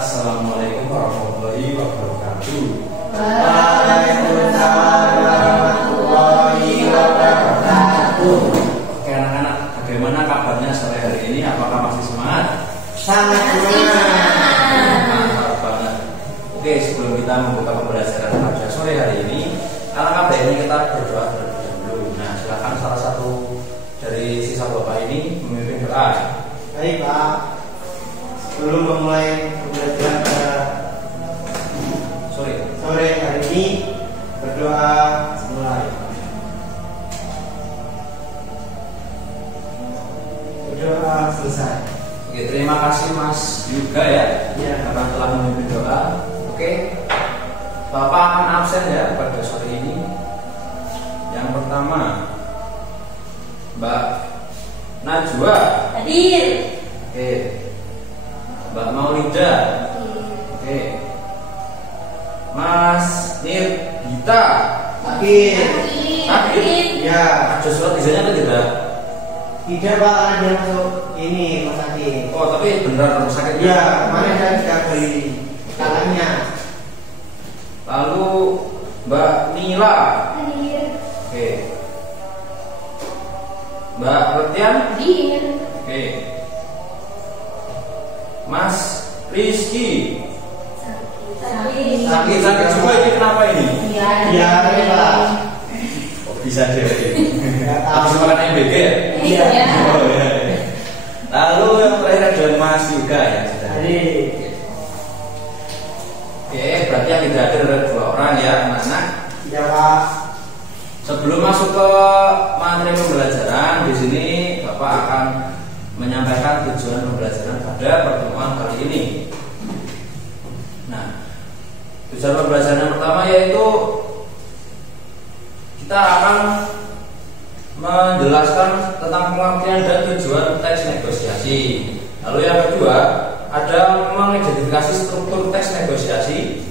Assalamualaikum warahmatullahi wabarakatuh. Waalaikumsalam warahmatullahi wabarakatuh. Oke anak-anak, bagaimana kabarnya sore hari ini? Apakah masih semangat? Sangat semangat. Mantap banget. Oke, sebelum kita membuka pembelajaran pada sore hari ini, alangkah baiknya kita berdoa terlebih dahulu. Nah, silakan salah satu dari sisa bapak ini memimpin doa. Baik Pak. Sebelum memulai pembelajaran pada sore hari ini, berdoa mulai. Berdoa selesai. Oke, terima kasih Mas Yuga ya, karena telah memimpin doa. Oke, Bapak akan absen ya pada sore ini. Yang pertama, Mbak Najwa. Hadir. Oke, Mbak Maulida. Oke, Mas Nirgita. Hadir. Hadir. Ya. Ada surat izannya atau tidak? Tidak Pak, ada masuk ini Mas Adi. Oh, tapi beneran rumah sakit? Ya, kemarin saya tidak beli tangannya. Lalu Mbak Nila. Hadir. Oke, Mbak Retian. Hadir. Oke, Mas Rizky. Sakit juga ini, kenapa ini? Iya, Pak. Oh, bisa deh. Nggak tahu. Habis makan MBG ya? Iya. Oh, iya. Lalu yang terakhir ada Mas Yuga ya. Jadi, Oke, berarti yang tidak hadir ada 2 orang ya, anak-anak. ya Pak. Sebelum masuk ke materi pembelajaran, di sini Bapak akan menyampaikan tujuan pembelajaran pada pertemuan kali ini. Nah, tujuan pembelajaran yang pertama yaitu kita akan menjelaskan tentang pengertian dan tujuan teks negosiasi. Lalu yang kedua ada mengidentifikasi struktur teks negosiasi.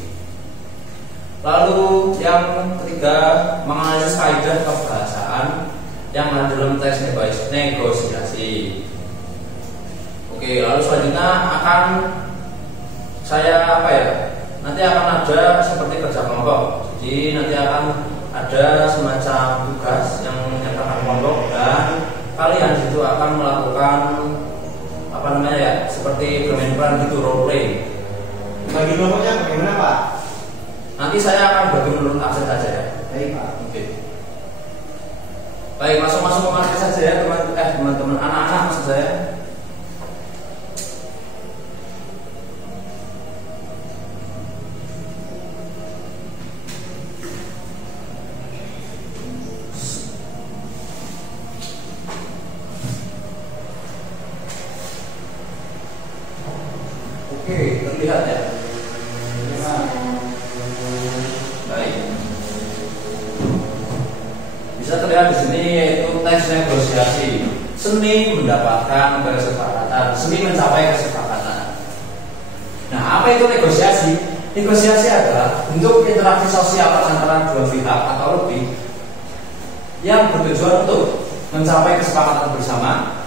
Lalu yang ketiga menganalisis kaidah kebahasaan yang ada dalam teks negosiasi. Oke, lalu selanjutnya akan saya nanti akan ada seperti kerja kelompok. Jadi nanti akan ada semacam tugas yang menyertakan kelompok dan kalian itu akan melakukan seperti bermain peran gitu, role play. Bagi kelompoknya bagaimana Pak? Nanti saya akan bagi menurut absen saja ya. Baik Pak. Oke. Baik, masuk ke materi saja ya teman-teman anak-anak maksud saya. Oke, terlihat ya. Baik. Bisa terlihat di sini yaitu teks negosiasi. Seni mendapatkan kesepakatan, seni mencapai kesepakatan. Nah, apa itu negosiasi? Negosiasi adalah bentuk interaksi sosial antara 2 pihak atau lebih yang bertujuan untuk mencapai kesepakatan bersama,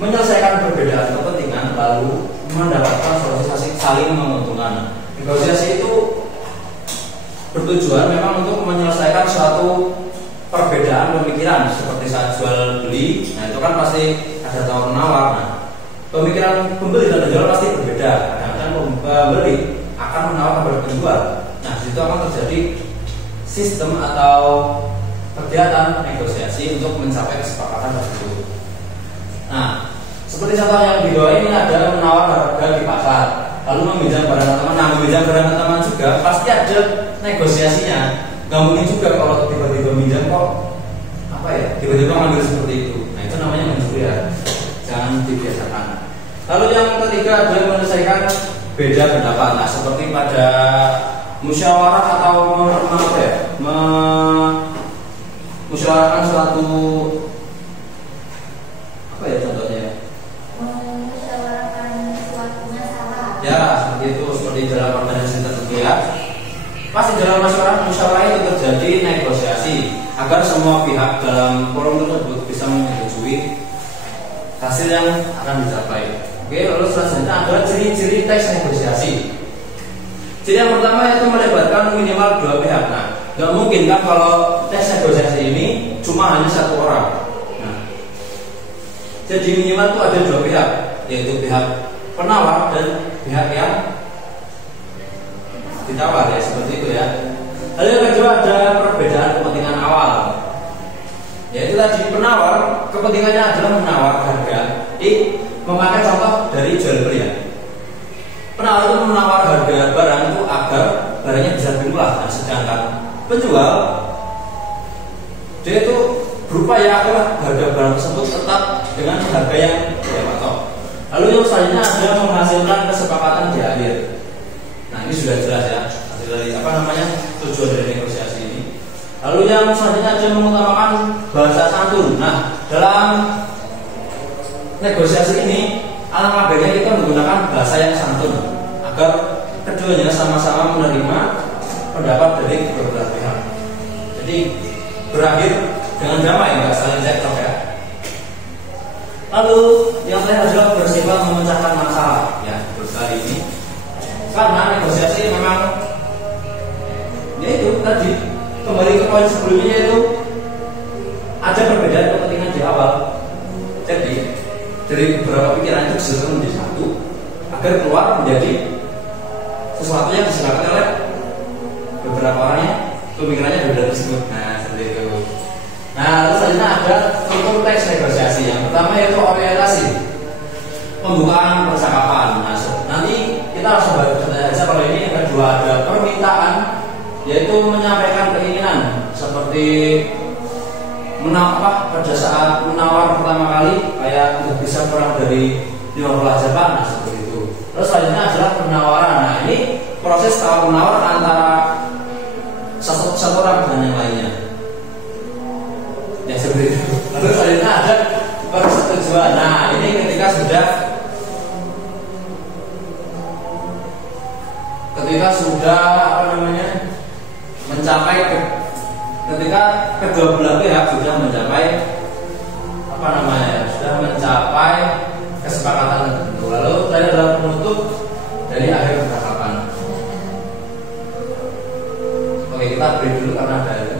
menyelesaikan perbedaan kepentingan, lalu mendapatkan solusi saling menguntungkan. Negosiasi itu bertujuan memang untuk menyelesaikan suatu perbedaan pemikiran seperti saat jual beli. Nah, itu kan pasti ada tawar menawar. Nah, pemikiran pembeli dan penjual pasti berbeda. Kadang-kadang pembeli akan menawarkan kepada penjual. Nah, di situ akan terjadi sistem atau kegiatan negosiasi untuk mencapai kesepakatan tersebut. Nah, seperti contoh yang di bawah ini ada menawar harga di pasar, lalu meminjam barang teman. Nah, meminjam barang teman juga pasti ada negosiasinya. Gak mungkin juga kalau tiba-tiba minjam kok tiba-tiba ngambil seperti itu. Nah, itu namanya mencuri ya. Jangan dibiasakan. Lalu yang ketiga adalah menyelesaikan beda pendapat. Nah, seperti pada musyawarah atau musyawarahkan suatu contohnya? Musyawarahkan suatu masalah. Ya, seperti itu, seperti dalam organisasi tertentu ya. Pasti dalam musyawarah itu terjadi negosiasi agar semua pihak dalam forum tersebut bisa menyetujui hasil yang akan dicapai. Oke, lalu selanjutnya adalah ciri-ciri teks negosiasi. Jadi yang pertama itu melibatkan minimal dua pihak. Nah, nggak mungkin kan kalau tes negosiasi ini cuma hanya satu orang. Nah, jadi minimal itu ada dua pihak, yaitu pihak penawar dan pihak yang ditawar, ya seperti itu ya. Lalu yang kedua ada perbedaan kepentingan awal, yaitu tadi penawar kepentingannya adalah menawar harga. Memakai contoh dari jual beli ya. Penawar itu menawar harga barang itu agar barangnya bisa lebih murah. Nah, sedangkan penjual dia itu berupaya agar harga barang tersebut tetap dengan harga yang dia patok. Lalu yang selanjutnya ada menghasilkan kesepakatan di akhir. Nah, ini sudah jelas ya, hasil dari tujuan dari negosiasi ini. Lalu yang selanjutnya ada mengutamakan bahasa santun. Nah, dalam negosiasi ini alangkah baiknya kita menggunakan bahasa yang santun agar keduanya sama-sama menerima pendapat dari kedua belah pihak. Jadi berakhir dengan damai, nggak saling cekcok ya. Lalu yang terakhir adalah bersifat memecahkan masalah ya, kali ini karena negosiasi memang yaitu tadi kembali ke poin sebelumnya, yaitu ada perbedaan kepentingan di awal. Jadi dari beberapa pikiran itu disatukan menjadi satu agar keluar menjadi sesuatu yang disepakati oleh beberapa orangnya, pemikirannya berbeda tersebut. Nah, seperti itu. Nah, lalu selanjutnya ada struktur teks negosiasi. Yang pertama yaitu orientasi, pembukaan percakapan. Nah, nanti kita langsung baca aja kalau ini. Yang kedua ada permintaan, yaitu menyampaikan keinginan seperti pada saat menawar pertama kali kayak nggak bisa kurang dari 50 aja Pak, nah seperti itu. Terus selanjutnya adalah penawaran. Nah, ini proses tawar menawar antara satu orang dengan yang lainnya. Ya seperti itu. Lalu selanjutnya ada persetujuan. Nah, ini ketika sudah mencapai ketika kedua belah pihak sudah mencapai sudah mencapai kesepakatan tertentu. Lalu tadi adalah penutup dari akhir percakapan. Oke, kita break dulu karena ada.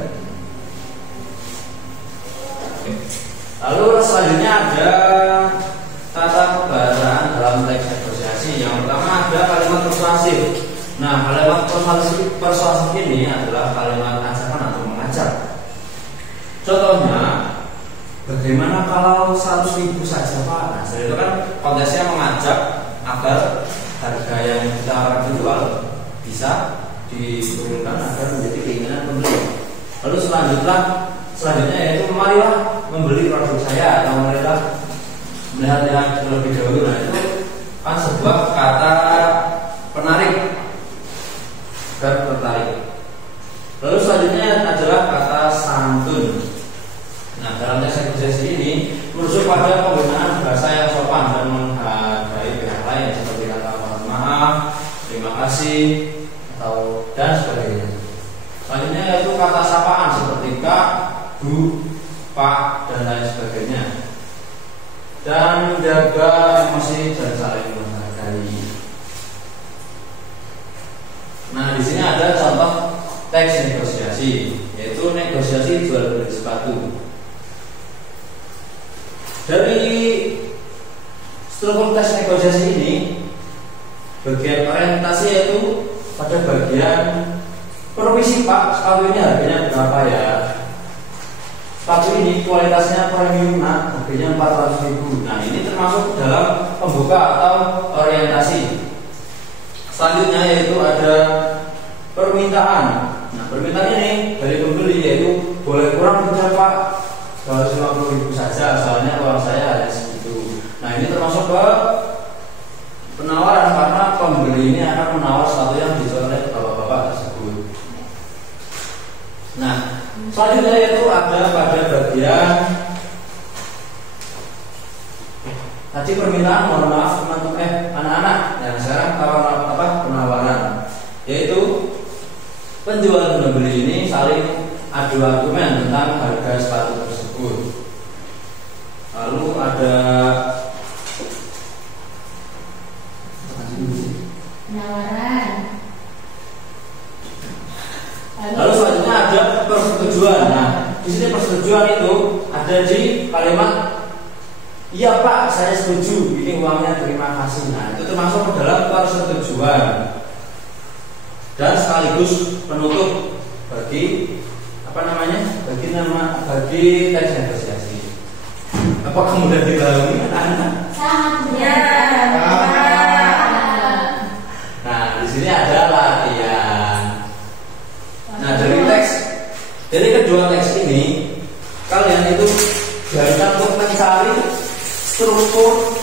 Lalu selanjutnya ada tata kebahasaan dalam teks negosiasi. Yang pertama ada kalimat persuasif. Nah, kalimat persuasif ini adalah kalimat ajakan atau mengajak. Contohnya, bagaimana kalau 100.000 saja Pak? Nah, itu kan konteksnya mengajak agar harga yang kita jual bisa diturunkan agar menjadi keinginan pembeli. Lalu selanjutnya yaitu marilah membeli produk saya atau marilah melihat terlebih dahulu. Nah, itu kan sebuah kata penarik dan tertarik. Lalu selanjutnya adalah kata santun. Nah, dalam teks negosiasi ini merujuk pada penggunaan bahasa yang sopan dan menghargai pihak lain seperti kata mohon maaf, terima kasih, atau dan sebagainya. Selanjutnya yaitu kata sapaan seperti Kak, Bu, Pak, dan lain sebagainya. Dan menjaga emosi dan saling menghargai. Nah, di sini ada contoh teks negosiasi, yaitu negosiasi jual beli sepatu. Dari struktur teks negosiasi ini, bagian orientasi yaitu pada bagian permisi Pak, sepatu ini harganya berapa ya? Sepatu ini kualitasnya premium, nah harganya 400.000. Nah, ini termasuk dalam pembuka atau orientasi. Selanjutnya yaitu ada permintaan. Nah, permintaan ini dari pembeli yaitu boleh kurang saja Pak, 250.000 saja, soalnya uang saya hanya segitu. Nah, ini termasuk ke penawaran karena pembeli ini akan menawar sesuatu yang dijual oleh bapak-bapak tersebut. Nah, selanjutnya yaitu ada pada bagian tadi permintaan, mohon maaf anak-anak. Yang sekarang penawaran, yaitu penjual dan pembeli ini saling adu argumen tentang harga sepatu tersebut. Lalu ada penawaran. ada di kalimat iya Pak, saya setuju, ini uangnya, terima kasih. Nah, itu termasuk dalam persetujuan dan sekaligus penutup bagi bagi teks negosiasi. Apa kemudian dipahami anak-anak? Sangat Ya. Nah, di sini ada latihan. Nah, dari kedua teks ini kalian itu diharuskan untuk mencari struktur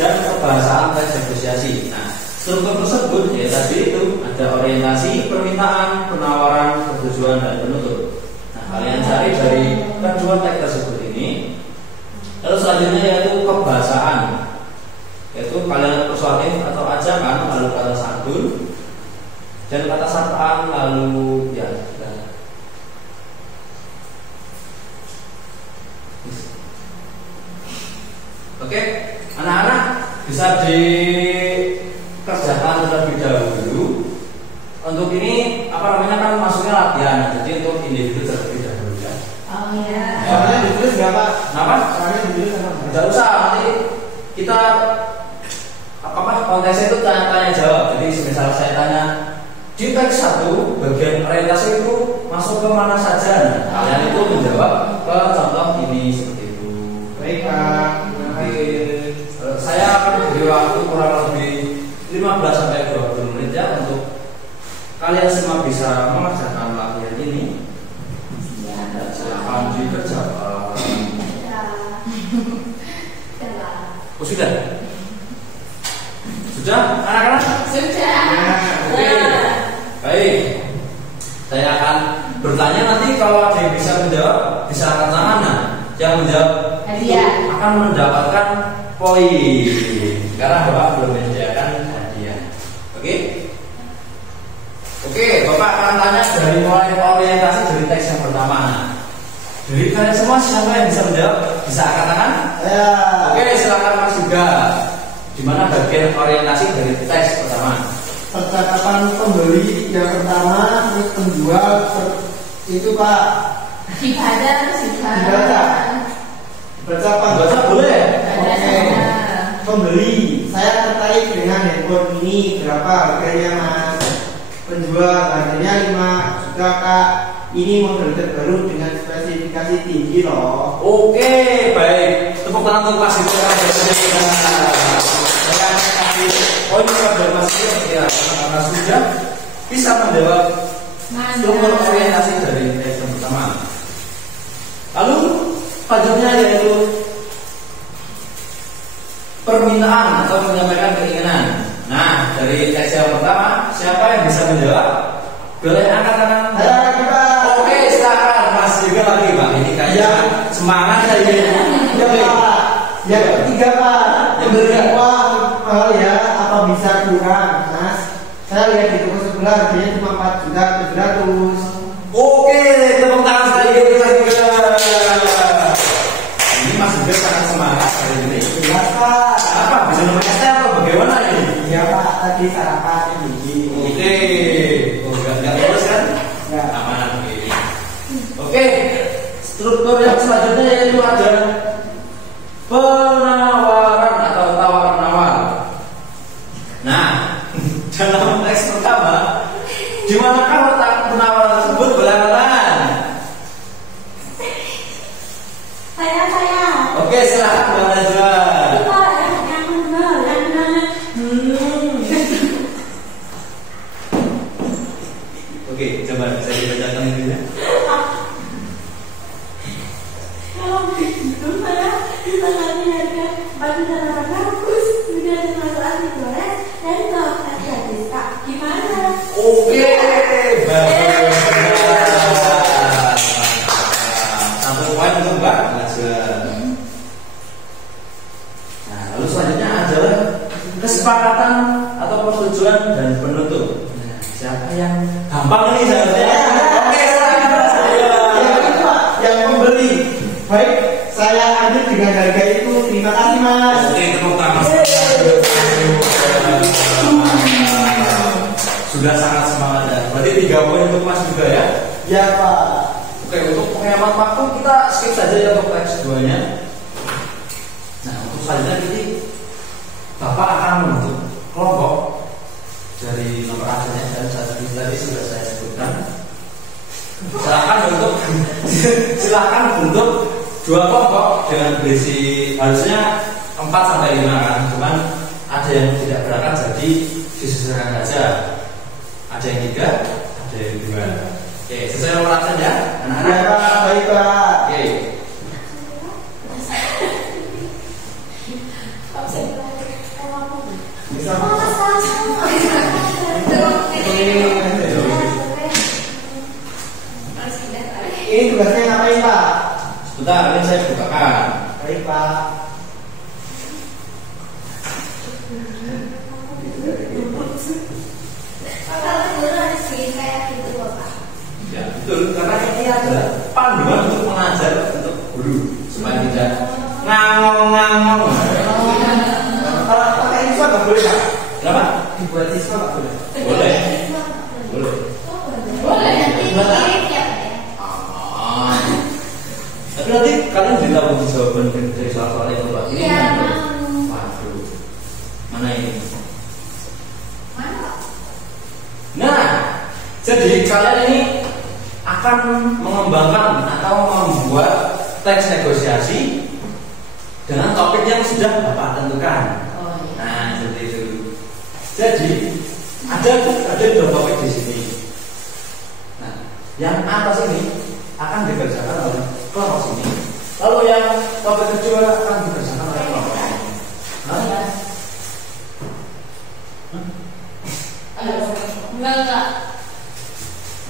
dan kebahasaan teks negosiasi. Nah, struktur tersebut ya tadi itu ada orientasi, permintaan, penawaran, persetujuan dan penutup. Nah, kalian cari dari kedua teks tersebut ini. Lalu selanjutnya yaitu kebahasaan, yaitu kalian persuasif atau ajakan, lalu kata sardun dan kata sapaan, lalu ya. Oke, anak-anak bisa dikerjakan terlebih dahulu. Untuk ini kan masuknya latihan, jadi untuk individu terlebih dahulu ya. Oh iya. Soalnya ditulis nggak Pak? Kenapa? Soalnya ditulis apa? Tidak usah, nanti kita konteksnya itu tanya jawab. Jadi misalnya saya tanya di teks 1 bagian orientasi itu masuk ke mana saja. Nah, kalian itu menjawab ke contoh ini seperti itu. Baik Pak. Saya akan beri waktu kurang lebih 15 sampai 20 menit ya untuk kalian semua bisa mengerjakan latihan ini. Silakan dikerjakan. Oh sudah? Sudah anak-anak? Sudah. Oke. Baik. Saya akan bertanya nanti kalau ada yang bisa menjawab bisa angkat tangan. Nah, yang menjawab Hadiah. akan mendapatkan poin karena Bapak belum menyediakan hadiah. Oke? Oke, Bapak akan tanya dari mulai orientasi dari teks yang pertama. Dari kalian semua siapa yang bisa menjawab? Bisa angkat tangan? Ya. Oke, silakan Mas juga. Di mana bagian orientasi dari teks pertama? Percakapan pembeli yang pertama, terus penjual itu Pak. Dibaca. Baca boleh. Ada Oke. sana. Pembeli, saya tertarik dengan handphone ini, berapa harganya Mas? Penjual, harganya 5 juta Kak. Ini model terbaru dengan spesifikasi tinggi loh. Oke, baik. Tepuk tangan untuk Mas Dito. Saya akan kasih poin kepada Mas Dito ya, karena sudah bisa menjawab struktur orientasi dari teks yang pertama. Lalu selanjutnya yaitu permintaan atau menyampaikan keinginan. Nah, dari teks yang pertama, siapa yang bisa menjawab? Boleh angkat tangan. Oke, silakan Mas juga lagi Pak. Ini kayaknya semangat ya ini. Ya Pak. Yang ketiga Pak. Yang ketiga. Wah, mahal ya. Apa bisa kurang Mas? Saya lihat di toko sebelah harganya cuma 4.700.000. Oke, tepuk tangan sekali lagi Mas juga. Ini Mas juga sangat semangat hari ini. Jelas Pak. Apa? Bisa nomor ST atau bagaimana ini? Ya Pak, tadi sarapan ini. Oke. Oh, enggak terus kan? Ya. Aman. Oke. Struktur yang selanjutnya yaitu ada penawaran atau tawar-menawar. Nah, dalam teks pertama, di manakah letak penawaran tersebut? Boleh angkat tangan. Saya. Oke, silakan Mbak Najwa. Itu yang benar. Oke, coba bisa dibacakan ini ya. Kalau begitu saya bisa ngasih harga 4.800.000 sudah termasuk asli Flores dan ke gratis Kak. Gimana? Oke, bagus. Satu poin untuk Mbak Najwa. Nah, lalu selanjutnya adalah kesepakatan atau persetujuan dan penutup. Nah, siapa yang gampang ini seharusnya? Oke, silakan Mas. Yang itu Pak, yang membeli. Baik, saya ambil dengan harga itu. Terima kasih Mas. Oke, tepuk tangan. Sudah sangat semangat ya. Berarti 3 poin untuk Mas juga ya. Ya Pak. Oke, untuk penghemat waktu kita skip saja ya untuk teks 2-nya. Nah, untuk selanjutnya ini Bapak akan membentuk kelompok dari nomor absennya dan tadi sudah saya sebutkan. Silakan bentuk 2 kelompok dengan berisi harusnya 4 sampai 5 kan. Cuman ada yang tidak berangkat jadi disesuaikan saja. Ada yang 3, ada yang 2. Oke, sesuai nomor absen ya, anak-anak. Ya, Pak. Baik, Pak. Oke. Bisa. Ini tugasnya ngapain, Pak? Sebentar, ini saya bukakan. Baik, Pak. Ya, betul. Karena ini adalah panduan untuk mengajar untuk guru supaya tidak ngangong-ngangong. Kalau pakai siswa nggak boleh, Pak? Kenapa? Dibuat siswa nggak boleh? Boleh. Boleh. Tapi nanti kalian beritahu jawaban dari soal-soal yang keluar ini. Waduh. Mana ini? Nah, jadi kalian ini akan mengembangkan atau membuat teks negosiasi dengan topik yang sudah Bapak tentukan. Nah, seperti itu. Jadi ada 2 topik di sini. Nah, yang atas ini akan dikerjakan oleh kelompok sini. Lalu yang topik kedua akan dikerjakan oleh kelompok ini.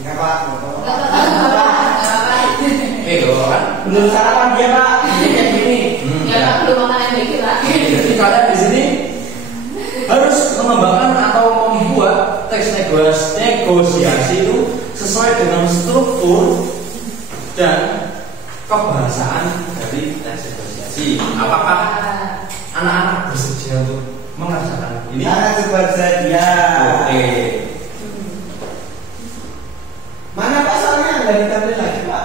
Enggak, Pak. Loh kan? Belum sarapan dia, Pak. Kayak gini. Jadi kalian di sini harus mengembangkan atau membuat teks negosiasi itu sesuai dengan struktur dan kebahasaan dari teks negosiasi. Apakah anak-anak bersedia untuk mengerjakan ini? Sangat bersedia. Oke. Mana pasalnya? Nggak ditampil lagi, Pak.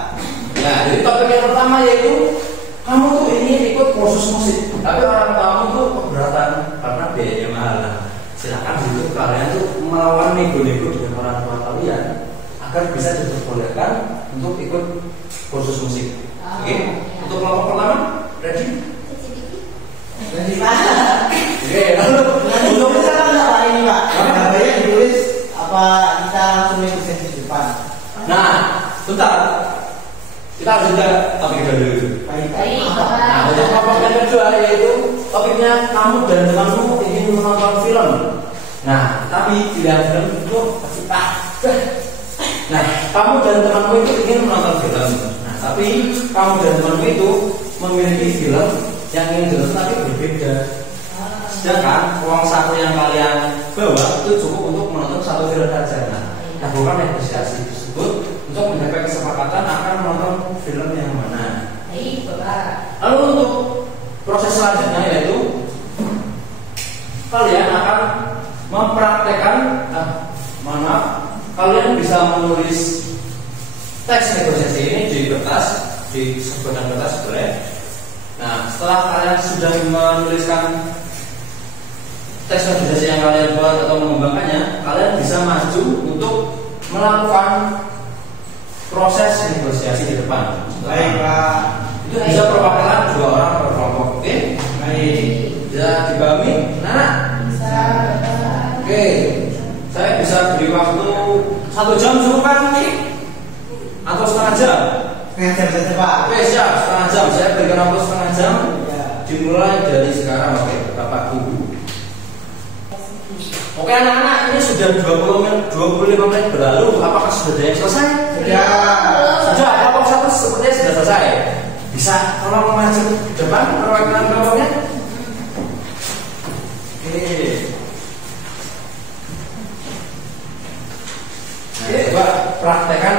Ya, jadi topik yang pertama yaitu kamu tuh ini ikut kursus musik, tapi orang tamu tuh keberatan karena biayanya mahal. Nah, silakan dulu kalian tuh melawan nego-nego dengan orang tua kalian agar bisa diperbolehkan untuk ikut kursus musik. Oke? Untuk kelompok pertama, ready? Jadi, Pak. Oke, lalu Untuk kita kan nggak Pak ini, Pak. Gambarnya ditulis apa kita langsung negosiasi di depan. nah, bentar. Kita harus juga topik kedua dulu. Baik. Nah, untuk kelompok yang kedua yaitu topiknya kamu dan temanmu ingin menonton film. Nah, tapi pilihan film itu Nah, kamu dan temanmu itu ingin menonton film. Nah, tapi kamu dan temanmu itu memiliki film yang ingin ditonton tapi berbeda. Sedangkan uang saku yang kalian bawa itu cukup untuk menonton 1 film saja. Nah, lakukan negosiasi tersebut untuk mencapai kesepakatan akan menonton film yang mana. Lalu untuk proses selanjutnya yaitu kalian akan mempraktekkan, kalian bisa menulis teks negosiasi ini di kertas, di sebutan kertas boleh. Nah, setelah kalian sudah menuliskan teks negosiasi yang kalian buat atau mengembangkannya, kalian bisa maju untuk melakukan proses negosiasi di depan. Baik, Pak. Itu bisa perwakilan 2 orang per kelompok. Oke? Baik. Bisa dipahami? Nah, oke. Saya bisa beri waktu 1 jam cukup kan? Atau setengah jam? Setengah jam saja, Pak. Oke, siap, setengah jam. Saya berikan waktu setengah jam. Ya. Dimulai dari sekarang. Oke, Bapak Ibu. Oke anak-anak, ini sudah 25 menit berlalu. Apakah sudah ada yang selesai? Sudah, kelompok 1 sepertinya sudah selesai. Bisa tolong maju ke depan perwakilan kelompoknya? Oke. Nah, coba praktekkan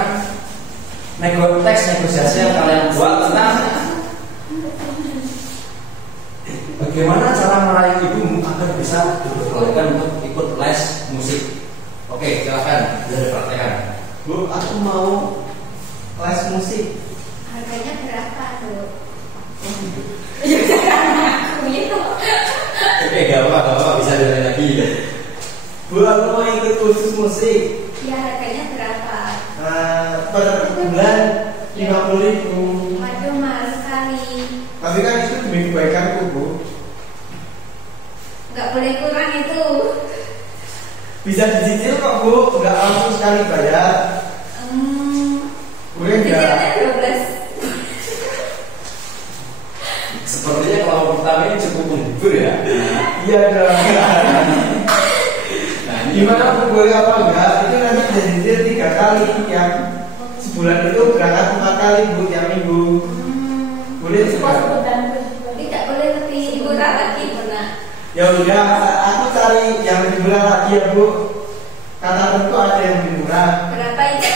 teks negosiasi yang kalian buat tentang bagaimana cara meraih ibumu agar bisa diperbolehkan untuk ikut les musik. Oke, silakan bisa dipraktekkan. Bu, aku mau les musik. Bu, aku mau ikut kursus musik. Ya, harganya berapa? Per bulan 50.000. Waduh, mahal sekali. Tapi kan itu demi kebaikanku, Bu. Nggak boleh kurang itu. Bisa dicicil kok, Bu. Nggak langsung sekali bayar. Boleh nggak? Cicilnya 12. Sepertinya kalau pertama ini cukup menghibur ya. Iya dong. Nah, ini Gimana Bu, boleh apa enggak? Itu nanti bisa dicicil 3 kali. Yang sebulan itu berangkat 4 kali, Bu, tiap minggu. Boleh juga. Tidak boleh lebih murah lagi, Nak. Ya udah, aku cari yang lebih murah lagi ya, Bu. Kata tentu ada yang lebih murah. Berapa itu?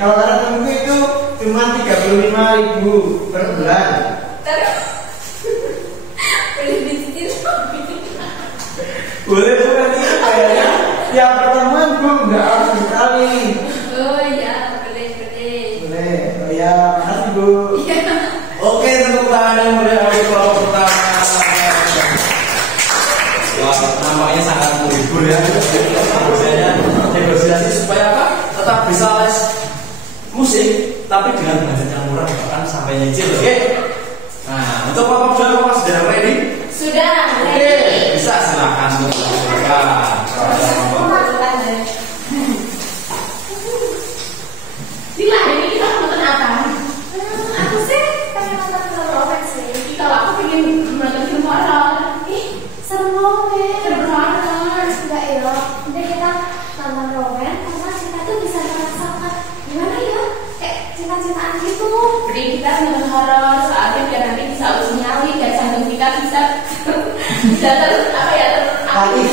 Kalau kata tentu itu cuma 35.000 per bulan. Terus boleh dicicil. Boleh Bu, nanti bayarnya tiap pertemuan, Bu, nggak langsung sekali. Oh iya, boleh. Boleh. Oh ya, makasih Bu. Iya. Oke, tepuk tangan yang meriah untuk kelompok pertama. Wah, nampaknya sangat menghibur ya. Biasanya negosiasi supaya apa? Tetap bisa les musik, tapi dengan budget yang murah, bahkan sampai nyicil. Oke. Nah, untuk kelompok dua, Bapak sudah ready? Sudah. Oke, bisa silakan untuk dilakukan. Bila ini kita nonton apa? Aku sih pengen nonton film romance sih. Kalau aku pengen nonton film horor. Seru banget. Seru banget. Enggak ya. Nanti kita nonton romance karena kita tuh bisa merasakan gimana ya? Kayak cinta-cintaan gitu. Jadi kita nonton horor soalnya biar nanti bisa uji nyali dan jantung kita bisa terus apa ya Kali.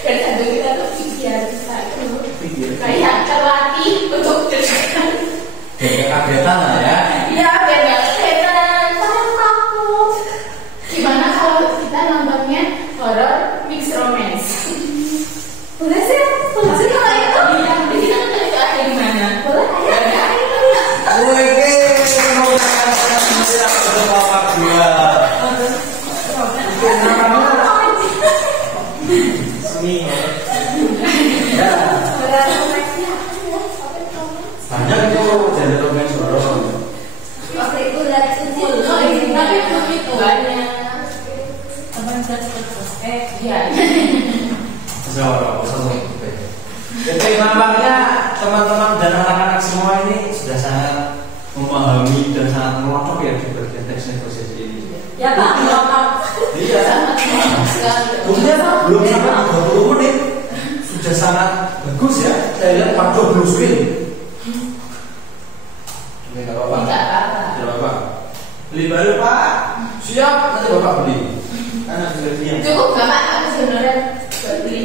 dan jantung kita tuh biar bisa itu Pikir. kayak terlatih untuk tersekan. Kayak kagetan lah ya. Iya, biar nggak kesetan. Padahal takut. Gimana kalau kita nontonnya horror mix romance? Boleh sih, boleh sih kalau itu. Iya, di sini nonton itu ada di mana? Boleh, ayo. Oke, mau tangan siap untuk Bapak dua. Seni. Ya, Horror romance-nya apa ya? banyak itu genre romance horor. Waktu itu lihat itu, tapi begitu banyak. Iya. Jadi nampaknya teman-teman dan anak-anak semua ini sudah sangat memahami dan sangat melontok ya di bagian teks negosiasi ini. Ya Pak, lengkap. Iya. Sekali. Buktinya belum sampai 30 menit sudah sangat bagus ya. Saya lihat waduh belum screen. Ini nggak apa-apa. Tidak apa-apa. Tidak apa-apa. Beli baru Pak. Siap, nanti Bapak beli. Karena sudah diam. Cukup nggak Pak? Aku sebenarnya buat beli.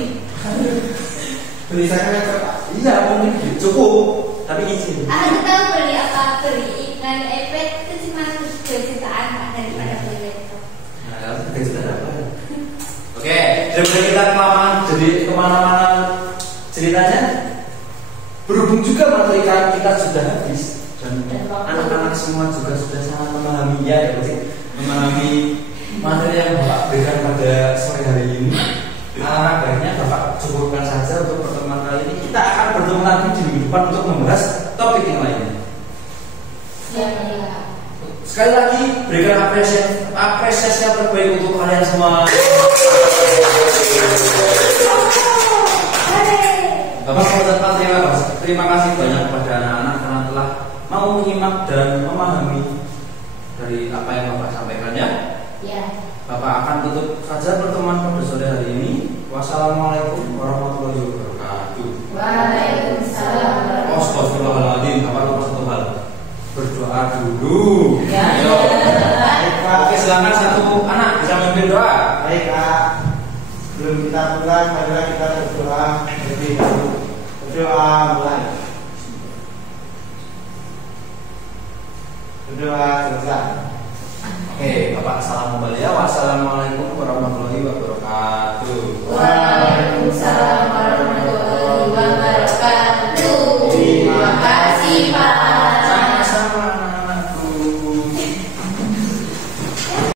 Beli saya kan Pak. Iya mungkin cukup, tapi izin. Aku tahu beli apa, beli iklan iPad itu cuma 2 jutaan Pak daripada beli laptop. Nah, kalau sudah apa? Oke, daripada kita kelamaan jadi kemana-mana ceritanya, berhubung juga materi kita sudah habis dan anak-anak semua juga sudah sangat memahami ya, memahami materi yang Bapak berikan pada sore hari ini. Baiknya Bapak cukupkan saja untuk pertemuan kali ini. Kita akan bertemu lagi di minggu depan untuk membahas topik yang lainnya. Sekali lagi berikan apresiasi yang terbaik untuk kalian semua. Bapak Kepala terima kasih banyak kepada anak-anak karena telah mau menyimak dan memahami dari apa yang Bapak sampaikan ya. Ya. Bapak akan tutup saja pertemuan pada sore hari ini. Wassalamualaikum warahmatullahi wabarakatuh. Waalaikumsalam. Astagfirullahaladzim. Bapak lupa satu hal. Berdoa dulu. Ya. Ayo. Baik Pak. Oke, silakan satu anak bisa memimpin doa. Baik Kak. Sebelum kita pulang, marilah kita berdoa terlebih dahulu. Berdoa mulai. Berdoa selesai. Oke, Bapak salam kembali ya. Wassalamualaikum warahmatullahi wabarakatuh.